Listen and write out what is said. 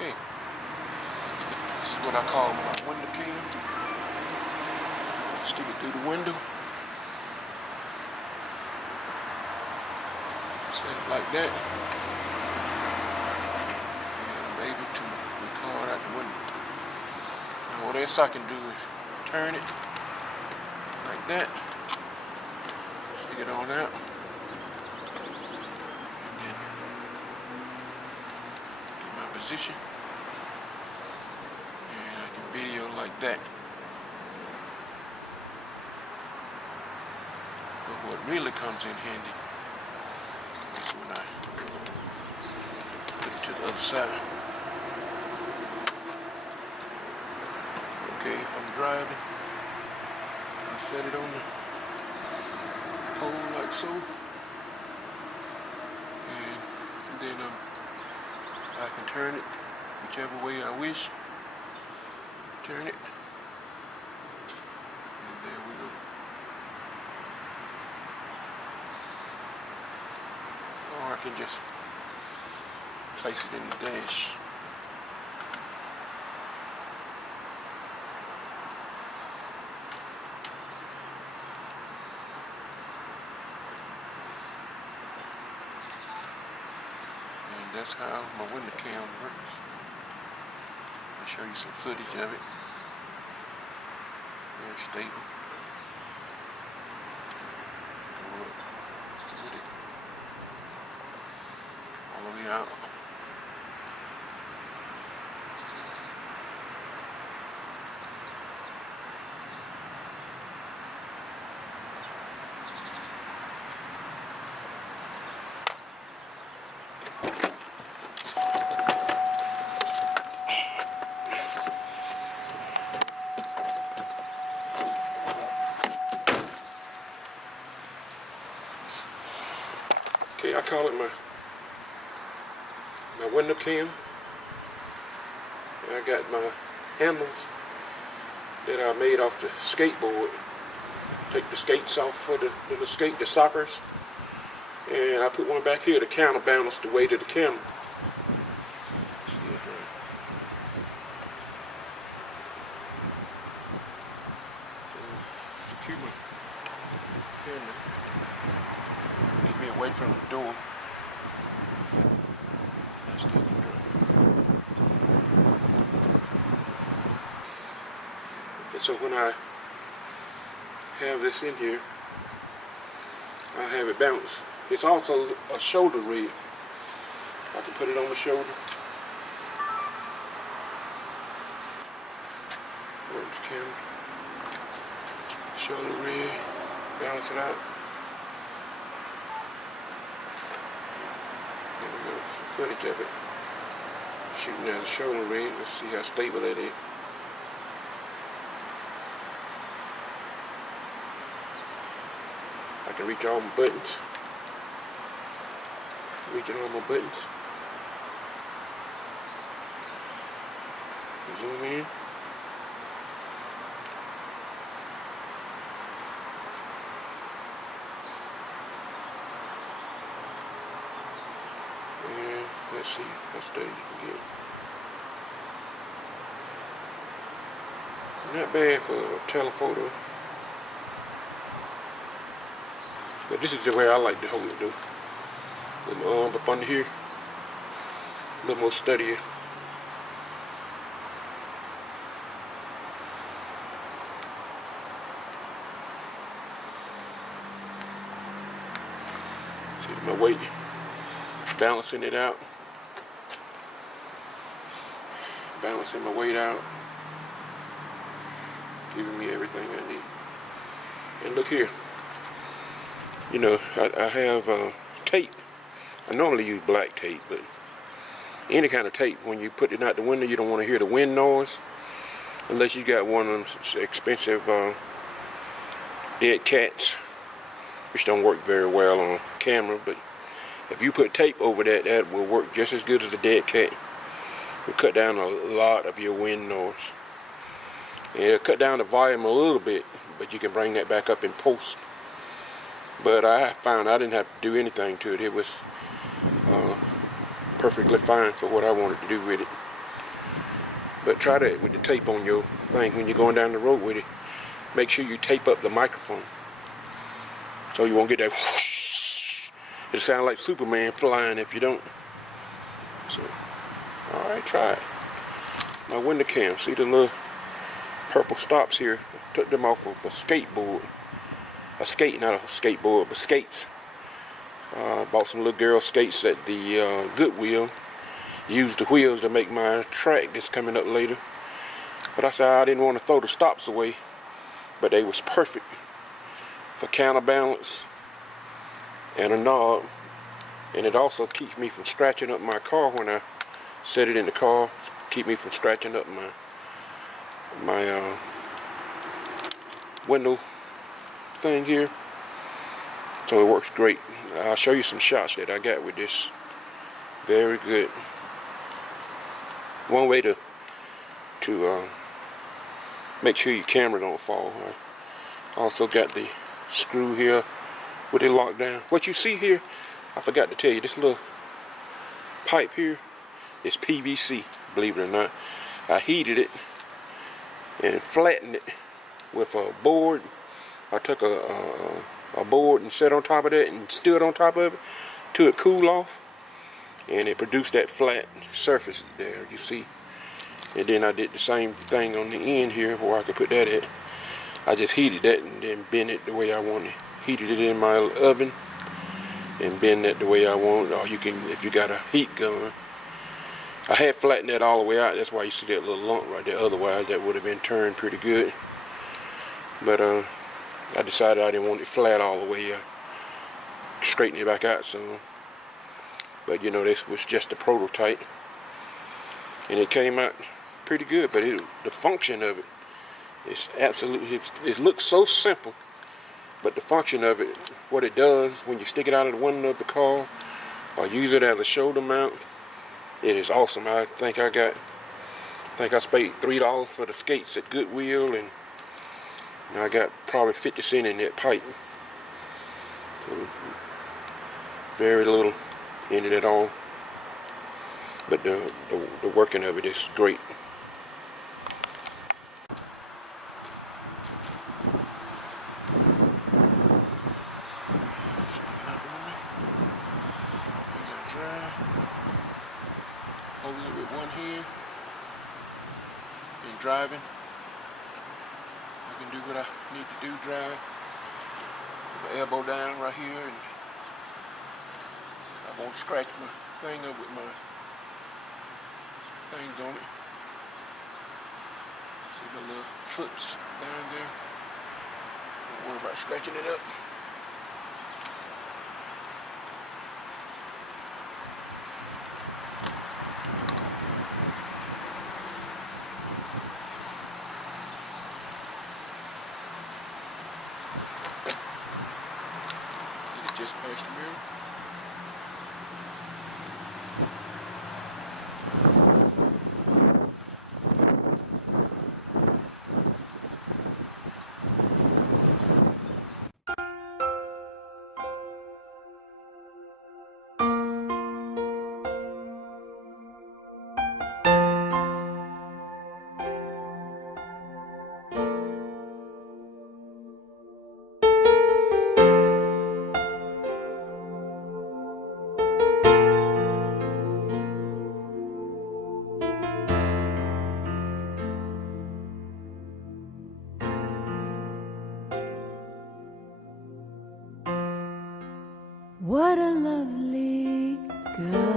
Okay, this is what I call my window cam. Stick it through the window. Set it like that. And I'm able to record out the window. Now what else I can do is turn it like that. Stick it on out. And then get my position. And I can video like that. But what really comes in handy is when I put it to the other side. Okay, if I'm driving, I set it on the pole like so, and then I can turn it whichever way I wish. Turn it, and there we go. Or I can just place it in the dash. That's how my window cam works. I'll show you some footage of it. Very stable. Go up with it all the way out. Okay, I call it my window cam. And I got my handles that I made off the skateboard. Take the skates off for the sockers. And I put one back here to counterbalance the weight of the camera. Secure my camera. Keep me away from the door. And so when I have this in here, I have it balanced. It's also a shoulder rig. I can put it on the shoulder. Work the camera. Shoulder rig. Balance it out. There we go. Some footage of it. Shooting at the shoulder rig. Let's see how stable that is. I can reach all my buttons. Reaching all my buttons. Zoom in. And let's see how steady you can get. Not bad for a telephoto. But this is the way I like to hold it though. With my arm up under here. A little more steadier. See my weight. Balancing it out. Balancing my weight out. Giving me everything I need. And look here. You know, I have tape. I normally use black tape, but any kind of tape, when you put it out the window, you don't want to hear the wind noise, unless you got one of them expensive dead cats, which don't work very well on camera. But if you put tape over that, that will work just as good as a dead cat. It'll cut down a lot of your wind noise. And it'll cut down the volume a little bit, but you can bring that back up in post. But I found I didn't have to do anything to it. It was perfectly fine for what I wanted to do with it. But try that with the tape on your thing when you're going down the road with it. Make sure you tape up the microphone so you won't get that whoosh. It sounds like Superman flying if you don't. So, alright, try it. My window cam, see the little purple stops here? I took them off of a skateboard. A skate, not a skateboard, but skates. Bought some little girl skates at the Goodwill. Used the wheels to make my track that's coming up later. But I said I didn't want to throw the stops away. But they was perfect for counterbalance and a knob. And it also keeps me from scratching up my car when I set it in the car. Keep me from scratching up my window thing here. So it works great. I'll show you some shots that I got with this. Very good. One way to make sure your camera don't fall. I also got the screw here with it locked down. What you see here, I forgot to tell you, this little pipe here is PVC, believe it or not. I heated it and flattened it with a board. I took a board and set on top of that and stood on top of it till it cool off, and it produced that flat surface there, you see. And then I did the same thing on the end here where I could put that at. I just heated that and then bent it the way I wanted. Heated it in my oven and bend that the way I want. Or you can, if you got a heat gun. I had flattened that all the way out. That's why you see that little lump right there. Otherwise, that would have been turned pretty good. But I decided I didn't want it flat all the way. Straighten it back out some. But you know, this was just a prototype, and it came out pretty good. But the function of it is absolutely. It looks so simple, but the function of it, what it does when you stick it out of the window of the car or use it as a shoulder mount, it is awesome. I think I paid $3 for the skates at Goodwill, and I got probably 50 cents in that pipe. So very little in it at all. But the working of it is great. Holding it with one hand and driving. I can do what I need to do, drive. Put my elbow down right here, and I won't scratch my thing up with my things on it. See my little foots down there? Don't worry about scratching it up. Just past the mirror. What a lovely girl.